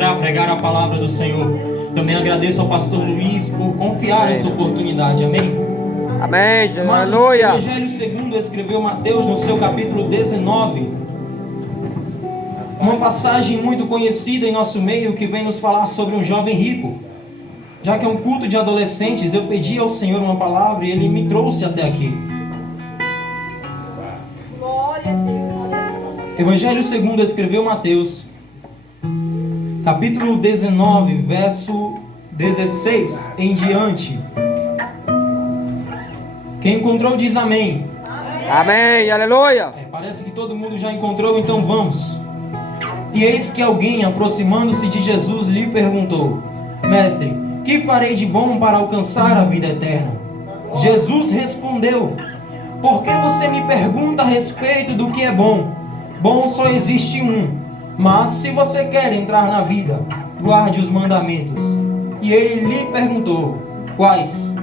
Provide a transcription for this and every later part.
Pregar a palavra do Senhor. Também agradeço ao pastor Luiz por confiar essa oportunidade. Amém? Amém, Jesus. Aleluia. O Evangelho segundo escreveu Mateus no seu capítulo 19. Uma passagem muito conhecida em nosso meio que vem nos falar sobre um jovem rico. Já que é um culto de adolescentes, eu pedi ao Senhor uma palavra e Ele me trouxe até aqui. Glória a Deus. Evangelho segundo escreveu Mateus, capítulo 19, verso 16 em diante. Quem encontrou diz amém. Amém, aleluia. Parece que todo mundo já encontrou, então vamos. E eis que alguém, aproximando-se de Jesus, lhe perguntou: Mestre, que farei de bom para alcançar a vida eterna? Jesus respondeu: Por que você me pergunta a respeito do que é bom? Bom só existe um. Mas se você quer entrar na vida, guarde os mandamentos. E ele lhe perguntou: Quais?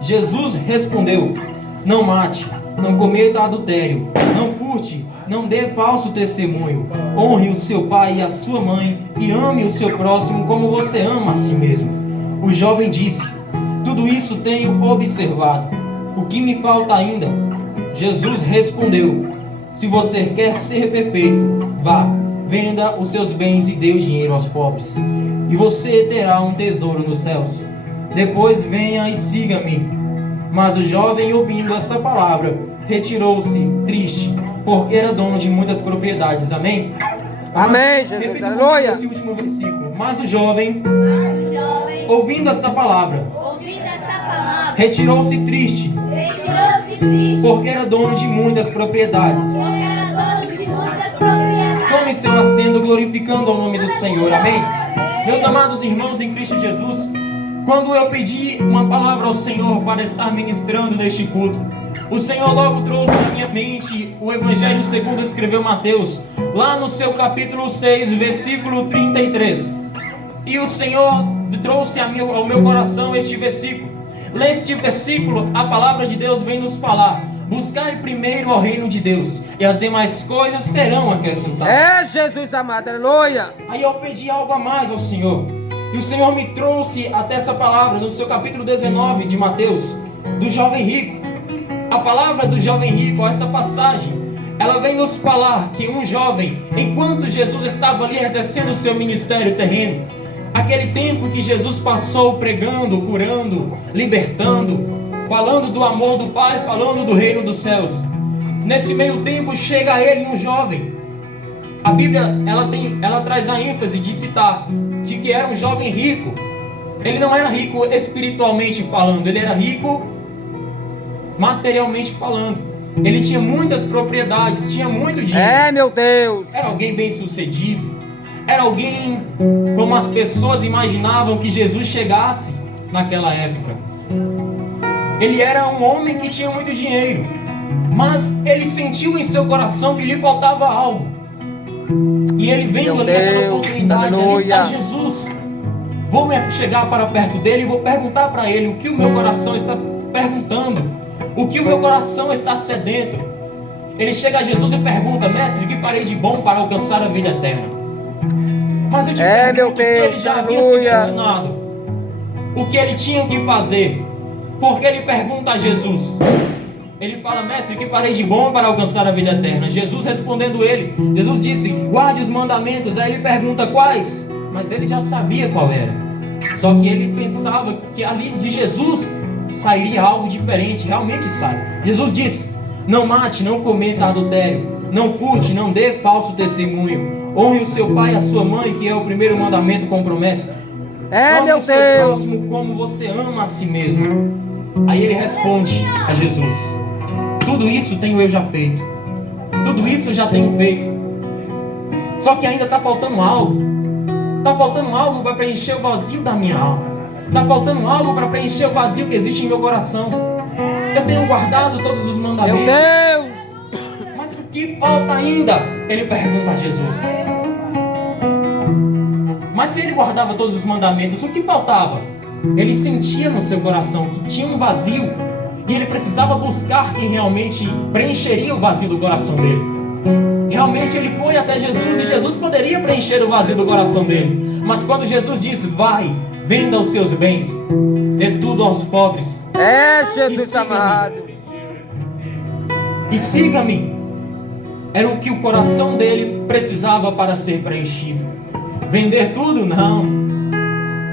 Jesus respondeu: Não mate, não cometa adultério, não furte, não dê falso testemunho, honre o seu pai e a sua mãe, e ame o seu próximo como você ama a si mesmo. O jovem disse: Tudo isso tenho observado. O que me falta ainda? Jesus respondeu: Se você quer ser perfeito, vá, venda os seus bens e dê o dinheiro aos pobres, e você terá um tesouro nos céus. Depois venha e siga-me. Mas o jovem, ouvindo essa palavra, retirou-se, triste, porque era dono de muitas propriedades. Amém? Amém, Jesus. Repita Aleluia. esse último versículo. Mas o jovem, Jovem, ouvindo esta palavra, ouvindo essa palavra, retirou-se triste, retirou-se triste, porque era dono de muitas propriedades. porque era dono de muitas propriedades. Tome seu assento, glorificando ao nome do Senhor. Amém? Meus amados irmãos em Cristo Jesus, quando eu pedi uma palavra ao Senhor para estar ministrando neste culto, o Senhor logo trouxe à minha mente o Evangelho segundo escreveu Mateus, lá no seu capítulo 6, versículo 33. E o Senhor trouxe ao meu coração este versículo. Neste versículo, a palavra de Deus vem nos falar: buscai primeiro o reino de Deus, e as demais coisas serão acrescentadas. É, Jesus amado, aleluia. Aí eu pedi algo a mais ao Senhor, e o Senhor me trouxe até essa palavra no seu capítulo 19 de Mateus, do jovem rico. A palavra do jovem rico, essa passagem, ela vem nos falar que um jovem, enquanto Jesus estava ali exercendo o seu ministério terreno, aquele tempo que Jesus passou pregando, curando, libertando, falando do amor do Pai, falando do reino dos céus, nesse meio tempo chega a ele um jovem. A Bíblia ela traz a ênfase de citar de que era um jovem rico. Ele não era rico espiritualmente falando, ele era rico materialmente falando. Ele tinha muitas propriedades, tinha muito dinheiro. É, meu Deus. Era alguém bem sucedido. Era alguém como as pessoas imaginavam que Jesus chegasse naquela época. Ele era um homem que tinha muito dinheiro, mas ele sentiu em seu coração que lhe faltava algo. E ele vendo ali aquela oportunidade, ali está Jesus. Vou chegar para perto dele e vou perguntar para ele o que o meu coração está perguntando, o que o meu coração está sedento. Ele chega a Jesus e pergunta: Mestre, o que farei de bom para alcançar a vida eterna? Mas eu te pergunto se ele já havia sido ensinado o que ele tinha que fazer. Porque ele pergunta a Jesus. Ele fala: Mestre, o que farei de bom para alcançar a vida eterna? Jesus respondendo ele, Jesus disse: guarde os mandamentos. Aí ele pergunta: quais? Mas ele já sabia qual era. Só que ele pensava que ali de Jesus sairia algo diferente. Realmente sai. Jesus disse: não mate, não cometa adultério, não furte, não dê falso testemunho, honre o seu pai e a sua mãe, que é o primeiro mandamento com promessa. É, Ame meu o seu Deus. próximo como você ama a si mesmo. Aí ele responde a Jesus: tudo isso tenho eu já feito. Tudo isso eu já tenho feito. Só que ainda está faltando algo. Está faltando algo para preencher o vazio da minha alma. Está faltando algo para preencher o vazio que existe em meu coração. Eu tenho guardado todos os mandamentos. Meu Deus. Mas o que falta ainda? Ele pergunta a Jesus. Mas se ele guardava todos os mandamentos, o que faltava? Ele sentia no seu coração que tinha um vazio e ele precisava buscar quem realmente preencheria o vazio do coração dele. Realmente ele foi até Jesus e Jesus poderia preencher o vazio do coração dele. Mas quando Jesus diz, vai, venda os seus bens, dê tudo aos pobres É, E Jesus siga-me. amado. e siga-me, era o que o coração dele precisava para ser preenchido. Vender tudo? Não.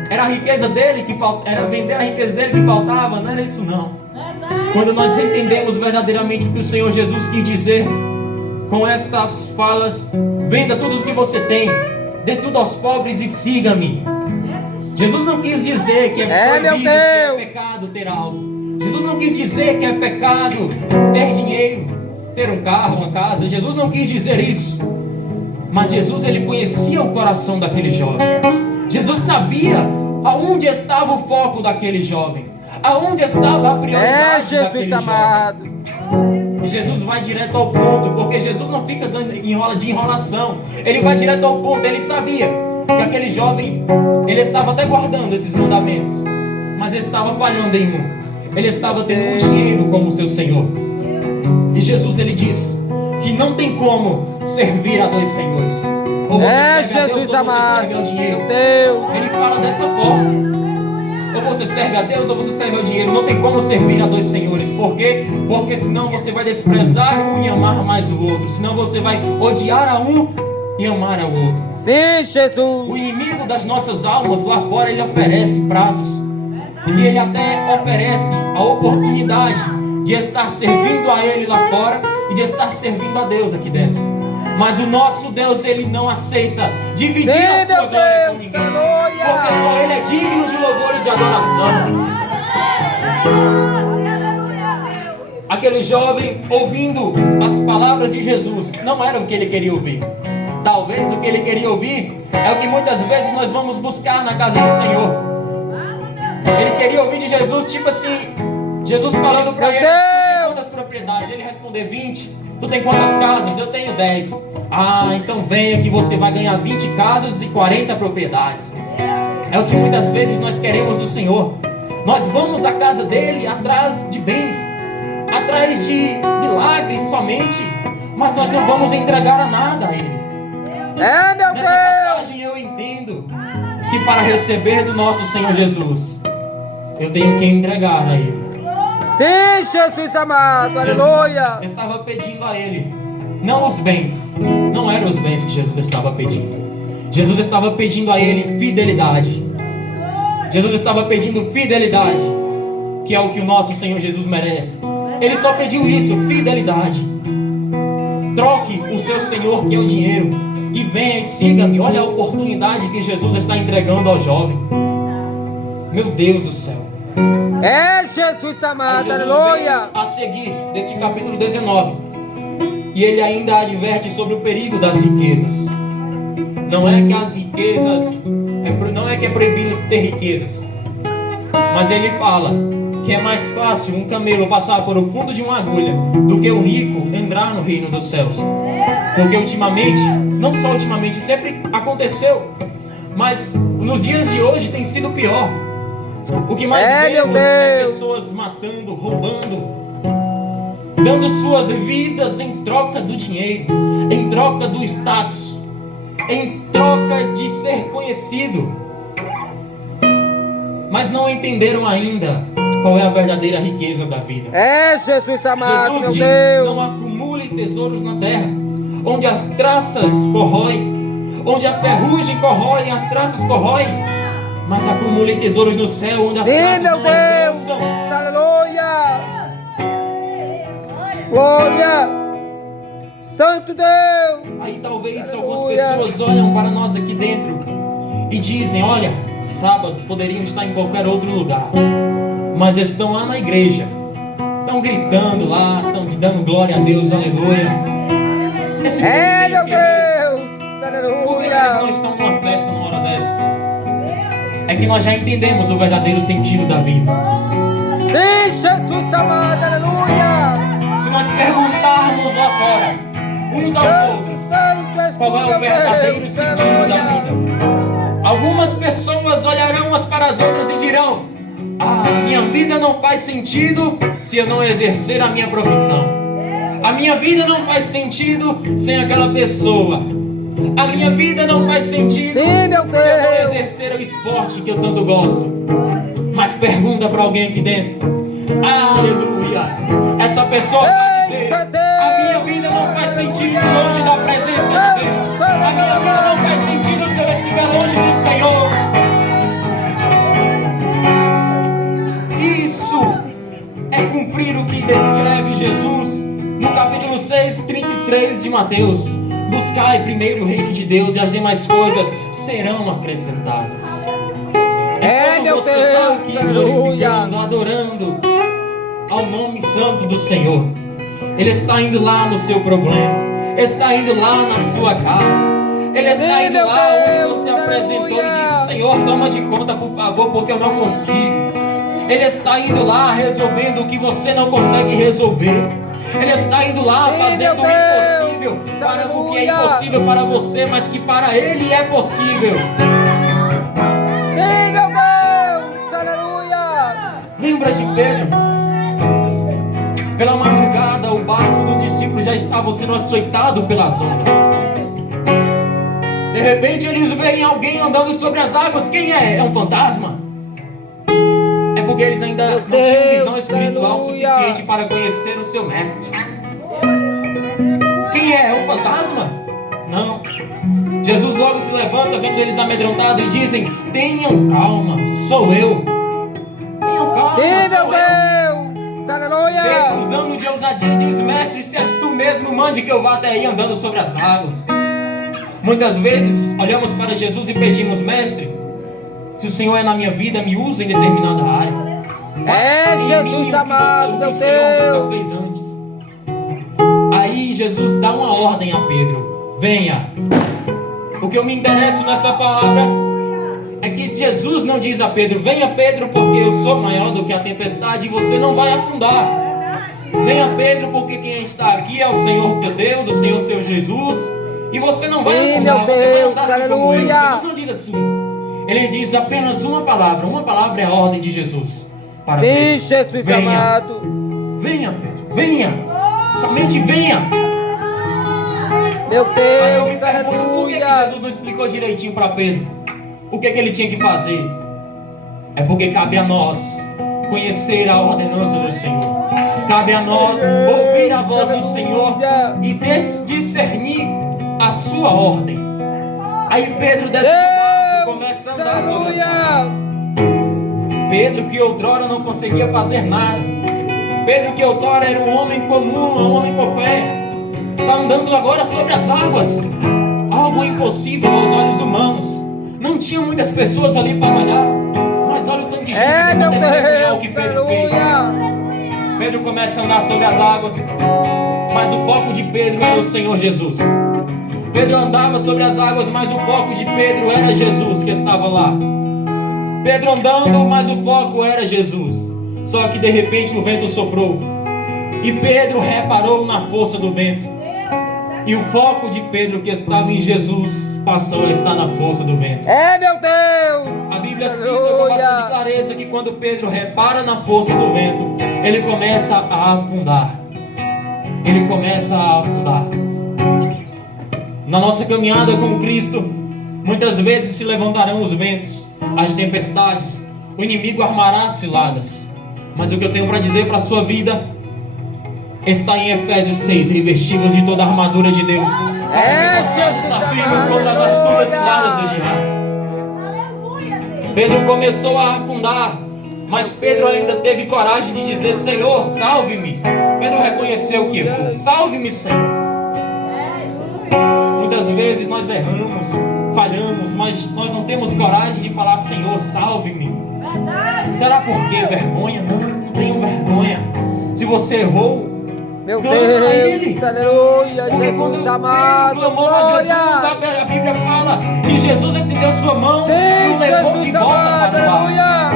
Era a riqueza dele que era vender a riqueza dele que faltava? Não era isso não. Quando nós entendemos verdadeiramente o que o Senhor Jesus quis dizer com estas falas, venda tudo o que você tem, dê tudo aos pobres e siga-me. Jesus não quis dizer que é meu proibido, que é Deus. pecado ter algo. Jesus não quis dizer que é pecado ter dinheiro, ter um carro, uma casa. Jesus não quis dizer isso. Mas Jesus, ele conhecia o coração daquele jovem. Jesus sabia aonde estava o foco daquele jovem, aonde estava a É, prioridade daquele Jesus jovem. amado. E Jesus vai direto ao ponto, porque Jesus não fica dando de enrolação. Ele vai direto ao ponto. Ele sabia que aquele jovem, ele estava até guardando esses mandamentos, mas ele estava falhando em um. Ele estava tendo o dinheiro como seu Senhor. E Jesus, ele diz que não tem como servir a dois senhores. Ou você É, serve a Deus, Jesus ou você amado. serve ao dinheiro. Meu Deus. Ele fala dessa forma. Ou você serve a Deus ou você serve ao dinheiro. Não tem como servir a dois senhores. Por quê? Porque senão você vai desprezar um e amar mais o outro. Senão você vai odiar a um e amar ao outro. Sim, Jesus. O inimigo das nossas almas lá fora, ele oferece pratos. E ele até oferece a oportunidade de estar servindo a ele lá fora e de estar servindo a Deus aqui dentro. Mas o nosso Deus, ele não aceita dividir a Sim, sua meu glória com Deus. ninguém. Aleluia. Porque só ele é digno de louvor e de adoração. Aquele jovem, ouvindo as palavras de Jesus, não era o que ele queria ouvir. Talvez o que ele queria ouvir é o que muitas vezes nós vamos buscar na casa do Senhor. Ele queria ouvir de Jesus, tipo assim, Jesus falando para Meu ele: tu tem Deus. quantas propriedades? Ele responder: 20. Tu tem quantas casas? Eu tenho 10. Ah, então venha que você vai ganhar 20 casas e 40 propriedades. É o que muitas vezes nós queremos do Senhor. Nós vamos à casa dele atrás de bens, atrás de milagres somente, mas nós não vamos entregar a nada a ele. É, meu Nessa Deus. passagem eu entendo que para receber do nosso Senhor Jesus, eu tenho que entregar a ele. Sim, Jesus amado. Aleluia. Jesus estava pedindo a ele, não os bens, não eram os bens que Jesus estava pedindo. Jesus estava pedindo a ele fidelidade. Jesus estava pedindo fidelidade, que é o que o nosso Senhor Jesus merece. Ele só pediu isso, fidelidade. Troque o seu Senhor, que é o dinheiro, e venha e siga-me. Olha a oportunidade que Jesus está entregando ao jovem. Meu Deus do céu. É, Jesus Aí amado. Jesus Aleluia. vem a seguir deste capítulo 19. E ele ainda adverte sobre o perigo das riquezas. Não é que as riquezas, não é que é proibido ter riquezas, mas ele fala que é mais fácil um camelo passar por o fundo de uma agulha do que o rico entrar no reino dos céus. Porque ultimamente, não só ultimamente, sempre aconteceu, mas nos dias de hoje tem sido pior. O que mais Meu vemos é Deus. pessoas matando, roubando, dando suas vidas em troca do dinheiro, em troca do status, em troca de ser conhecido. Mas não entenderam ainda qual é a verdadeira riqueza da vida. É, Jesus amado. Jesus Meu diz: Deus. não acumule tesouros na terra, onde as traças corroem, onde a ferrugem corrói, as traças corroem, mas acumule tesouros no céu, onde as Sim, traças meu não Deus. alcançam. Aleluia. Glória. Santo Deus. Aí talvez algumas Aleluia. pessoas olham para nós aqui dentro e dizem: olha, sábado poderiam estar em qualquer outro lugar, mas estão lá na igreja, estão gritando lá, estão dando glória a Deus, aleluia. Esse povo É, tem meu o que ver? Deus. Por que eles não Aleluia. estão numa festa numa hora dessa? É que nós já entendemos o verdadeiro sentido da vida. Sim, Jesus amado. Aleluia. Se nós perguntarmos lá fora, uns aos Santo, outros, santo és tu, qual é o meu verdadeiro Deus. sentido da Aleluia. vida, algumas pessoas olharão umas para as outras e dirão: ah, minha vida não faz sentido se eu não exercer a minha profissão. A minha vida não faz sentido sem aquela pessoa. A minha vida não faz sentido Sim, meu se eu não Deus. exercer o esporte que eu tanto gosto. Mas pergunta para alguém aqui dentro. Aleluia. Essa pessoa vai dizer: Eita, Deus. a minha vida não faz sentido longe da presença de Deus. A minha vida não faz sentido se eu estiver longe do Senhor. Isso é cumprir o que descreve Jesus no capítulo 6, 33 de Mateus. Buscai primeiro o reino de Deus e as demais coisas serão acrescentadas. Quando Meu você Deus, está aqui aleluia. glorificando, adorando ao nome santo do Senhor, Ele está indo lá no seu problema, está indo lá na sua casa, Ele está Sim, indo meu lá onde Deus, você apresentou e aleluia. disse: Senhor, toma de conta, por favor, porque eu não consigo. Ele está indo lá resolvendo o que você não consegue resolver. Ele está indo lá Sim, fazendo meu o impossível Deus, para o que é aleluia. impossível para você, mas que para Ele é possível. Sim, meu Deus. Aleluia. Lembra de Pedro? Pela madrugada, o barco dos discípulos já estava sendo açoitado pelas ondas. De repente, eles veem alguém andando sobre as águas. Quem é? É um fantasma? É porque eles ainda Meu não tinham Deus, visão espiritual aleluia. suficiente para conhecer o seu mestre. Quem é? É um fantasma? Não. Jesus logo se levanta, vendo eles amedrontados, e dizem: tenham calma, sou eu. Tenham calma, Sim, meu sou eu. Deus. Pedro, Aleluia. usando de ousadia, diz: mestre, se és tu mesmo, mande que eu vá até aí andando sobre as águas. Muitas vezes olhamos para Jesus e pedimos: mestre, se o Senhor é na minha vida, me usa em determinada área. É, Faça em Jesus mim o que amado, o meu Senhor nunca Deus. fez antes. Aí Jesus dá uma ordem a Pedro: venha. O que eu me interesso nessa palavra é que Jesus não diz a Pedro: venha, Pedro, porque eu sou maior do que a tempestade e você não vai afundar. Venha, Pedro, porque quem está aqui é o Senhor teu Deus, o Senhor seu Jesus, e você não vai Sim, afundar, meu você vai Deus, andar assim como ele. aleluia. Jesus não diz assim. Ele diz apenas uma palavra é a ordem de Jesus para Sim, Pedro: Jesus venha, amado. venha, Pedro, venha, somente venha. Meu Aí eu me Deus, pergunto, por que aleluia. Jesus não explicou direitinho para Pedro o que ele tinha que fazer? É porque cabe a nós conhecer a ordenança do Senhor. Cabe a nós ouvir a voz do Senhor e discernir a sua ordem. Aí Pedro desce do barco e começa a andar sobre as águas. Aleluia. Pedro, que outrora não conseguia fazer nada. Pedro, que outrora era um homem comum, um homem qualquer, está andando agora sobre as águas. Algo impossível aos olhos humanos. Não tinha muitas pessoas ali para olhar, mas olha o tanto de gente É, que meu testemunhar o que Deus, Pedro fez. aleluia. Pedro começa a andar sobre as águas, mas o foco de Pedro era o Senhor Jesus. Pedro andava sobre as águas, mas o foco de Pedro era Jesus que estava lá. Pedro andando, mas o foco era Jesus. Só que de repente o vento soprou e Pedro reparou na força do vento. E o foco de Pedro, que estava em Jesus, passou a estar na força do vento. É, meu Deus. A Bíblia cita com bastante clareza que quando Pedro repara na força do vento, ele começa a afundar. Ele começa a afundar. Na nossa caminhada com Cristo, muitas vezes se levantarão os ventos, as tempestades, o inimigo armará ciladas. Mas o que eu tenho para dizer para a sua vida está em Efésios 6, revestivos de toda a armadura de Deus. É, Está Jesus firmes contra as astutas ciladas do amado. diabo. Pedro começou a afundar, mas Pedro ainda teve coragem de dizer: Senhor, salve-me. Pedro reconheceu que errou. Salve-me, Senhor. Muitas vezes nós erramos, falhamos, mas nós não temos coragem de falar: Senhor, salve-me. Será por quê? Vergonha? Não tenho vergonha. Se você errou, Meu clama a Ele. Deus, aleluia. Porque quando Jesus Pedro amado, clamou a Jesus, glória. a Bíblia fala que Jesus estendeu sua mão e Sim, o levou de Jesus volta amado, para o mar.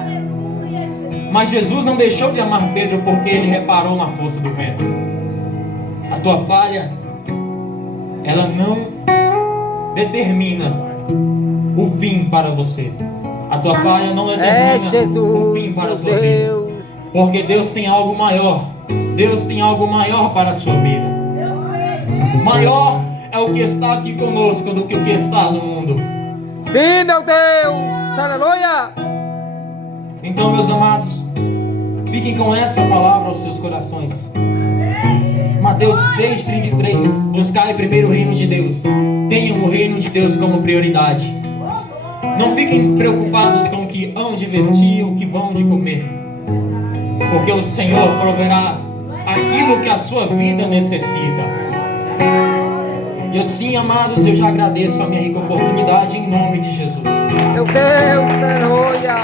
aleluia. Mas Jesus não deixou de amar Pedro porque ele reparou na força do vento. A tua falha, ela não determina o fim para você. A tua falha não É, determina o fim Jesus, para a meu tua vida. Deus. Porque Deus tem algo maior. Deus tem algo maior para a sua vida. Maior é o que está aqui conosco do que o que está no mundo. Sim, meu Deus. Aleluia. Então, meus amados, fiquem com essa palavra aos seus corações. Mateus 6,33. Buscai primeiro o reino de Deus. Tenham o reino de Deus como prioridade. Não fiquem preocupados com o que hão de vestir, o que vão de comer, porque o Senhor proverá aquilo que a sua vida necessita. E assim, amados, eu já agradeço a minha rica oportunidade em nome de Jesus. Meu Deus, aleluia.